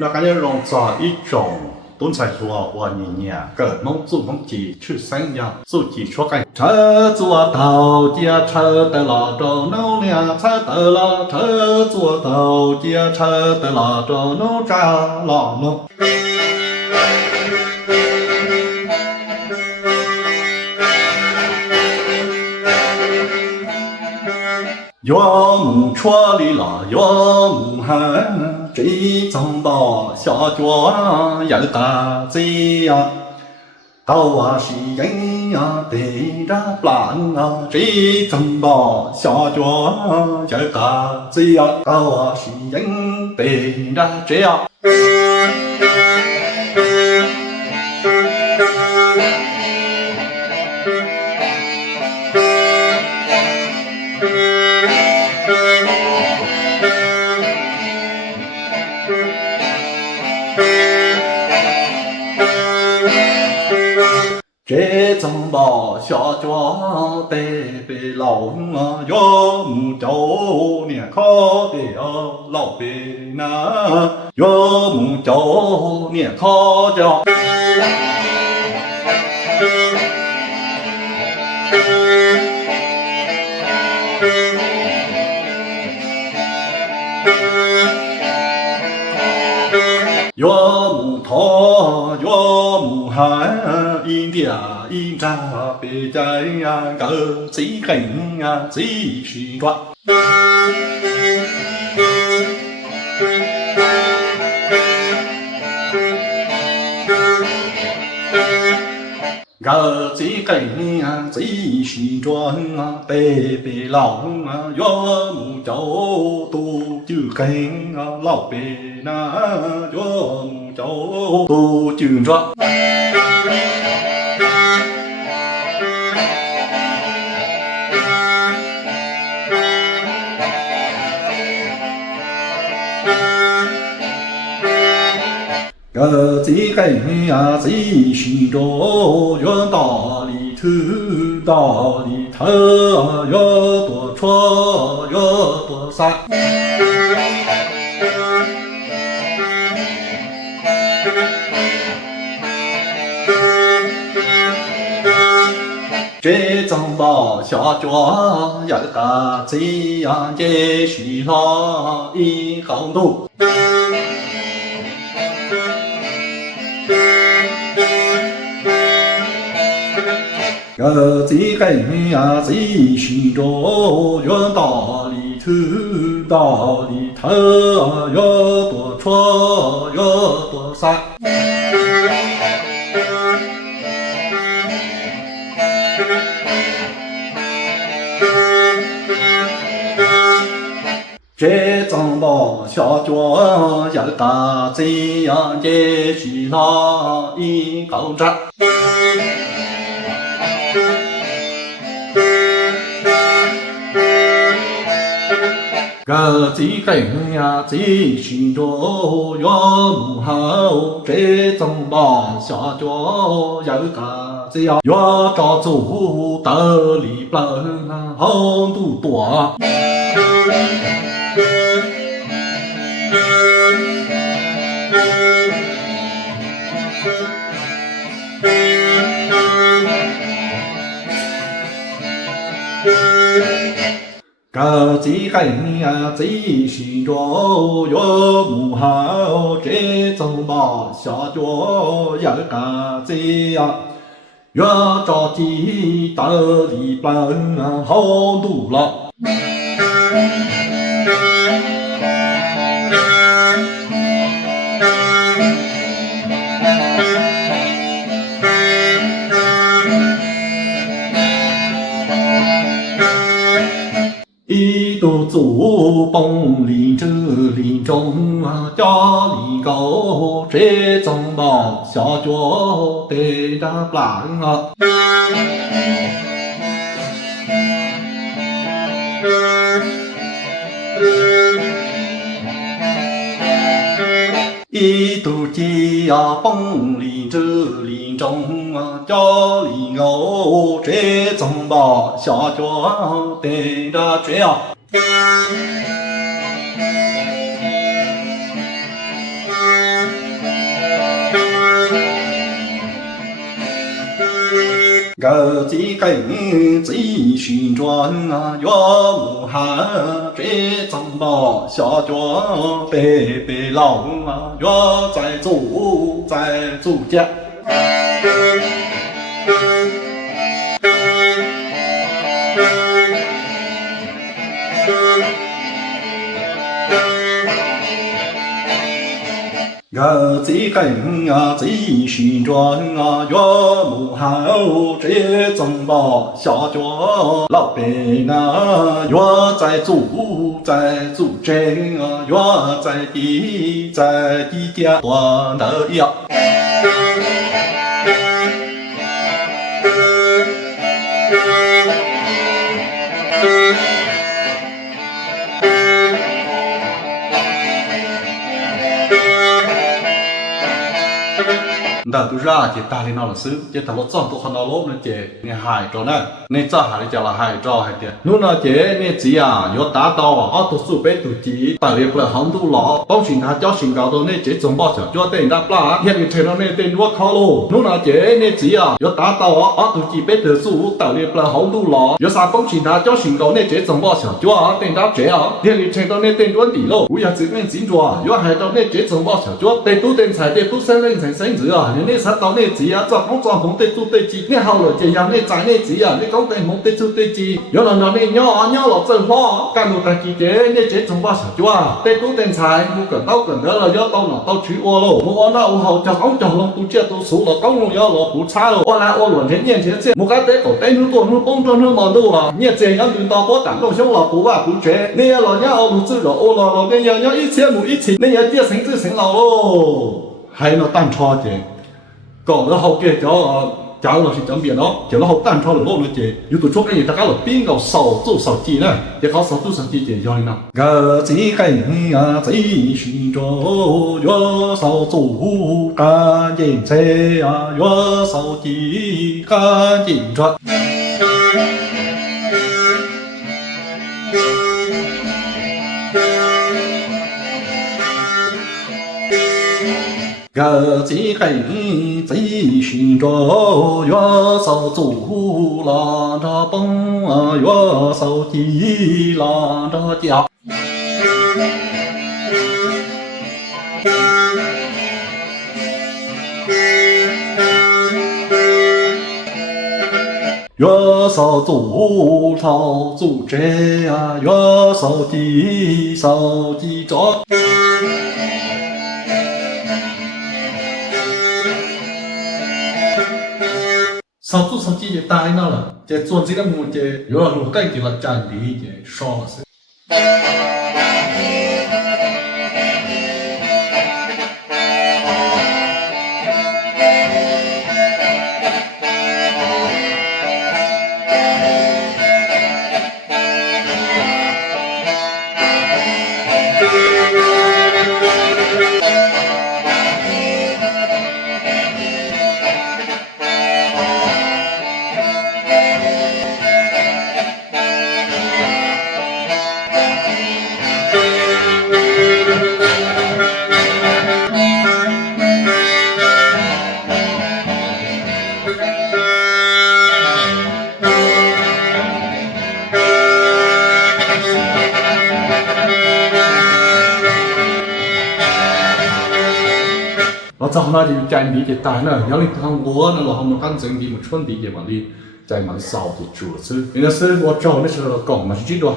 那感觉农作一种东菜说我年年个农作农机去生养，手机说个车做到家车的老周农粮车的了，车做到家车的老周农家老农。岳母戳里了，岳母喊，这种吧下脚有大嘴呀，到啊是人呀对着不啊，这种吧下脚有大嘴呀，到啊是人对着这样。这种吧下脚得被老啊，要木叫年考的老辈呐，要木叫年考的。岳母汤，岳母喊，一点一扎别在呀，个最根呀最虚抓。个最根呀最虚抓啊，白白老啊，岳母叫多就根啊，老白那岳母叫多就抓。个最根呀最虚抓，越大里头大里头啊，越多戳越多撒。这种吧下脚有大嘴呀，也许了一高度。个最根呀最虚着，越大里头大里头啊，越多戳越多撒。这种吧下脚有大嘴呀，也许了一高扎。个最根呀最虚着，越母好，这种吧下脚有大嘴呀，越照做得里边啊，好多多。个最根呀最虚着，越母好，这种吧下脚有大嘴呀，越着急得里边啊，好多了。一度做崩里这里中啊，家里高这种吧下脚得着不烂啊。一度鸡呀崩里这里中啊，家里高这种吧下脚得着这样。我这根最旋转啊，岳母喊这张把下脚白白老啊，岳在祖家。我这根啊最旋转啊，岳母喊这张把下脚老白啊，岳在祖镇啊，岳在地家端头呀。đó tôi ra chỉ ta lên nào là xứ chỉ ta lót chọn tôi không nào lốp nữa chỉ nghe hại cho này nên cho hại cho là hại cho hại tiền lúc nào chỉ nên chỉ à có đá tàu à tôi số bé tụi chỉ tại vì là không tu lọ bóng xin thà cho xin cao tôi nên chỉ trồng bao giờ cho tiền đáp lá hiện thì nó nên tiền đuốc khó lô lúc nào chỉ nên chỉ à có đá tàu à tụi chỉ bé tụi số tại vì là không tu lọ có sao bóng xin thà cho xin cao nên chỉ trồng bao giờ cho tiền đáp chế à hiện thì nó nên tiền đuốc tỷ lô bây giờ chỉ nên chính cho có hại cho nên chỉ trồng bao giờ cho tiền tu tiền xài tiền tu sinh lên thành sinh tử à nên sát到你字啊，做工做红的做的字，你後來就讓你賺你字啊，你講定紅的做的字，有人讓你nhỏ落正花，干到大記者，你這種把小豬啊，你都定財，冇cần到了，要到哪到取我咯，冇按那後就講就弄都接都數了，講了要落不差了，我來我論天面前這，冇解得個頂你多你幫助你忙到啊，你這樣對到我打到上了不話不絕，你要老娘我不知道，我老你要一千冇一千，你要接成就成了咯，係那單差嘅。còn nó hậu kia cho cháu là chấm biển đó chỉ nó hậu tan cho là lỗ nữa chị yếu tố chốt cái gì ta có là biến cầu sầu tu sầu chi này chỉ có sầu tu sầu chi chị cho nên nào gờ chỉ cái à chỉ suy cho yo sầu tu ca nhìn xe à yo sầu chi ca nhìn cho个只根只寻着月手足拉着蹦啊，月手机拉着脚。月手足这啊，月手机着。sau tu sau chi tai nó là chỉ chuẩn chỉ là một chỉ rồi là lúc cái chỉ là tràn đi chỉ so là sự nó cho nó thì chạy đi cái tài nữa, nếu như thằng bố nó là không có căn cứ đi một chút đi cái mà đi chạy mà sau thì chủ sư, nên là sư bố cho nó sẽ là cổng mà chỉ đó.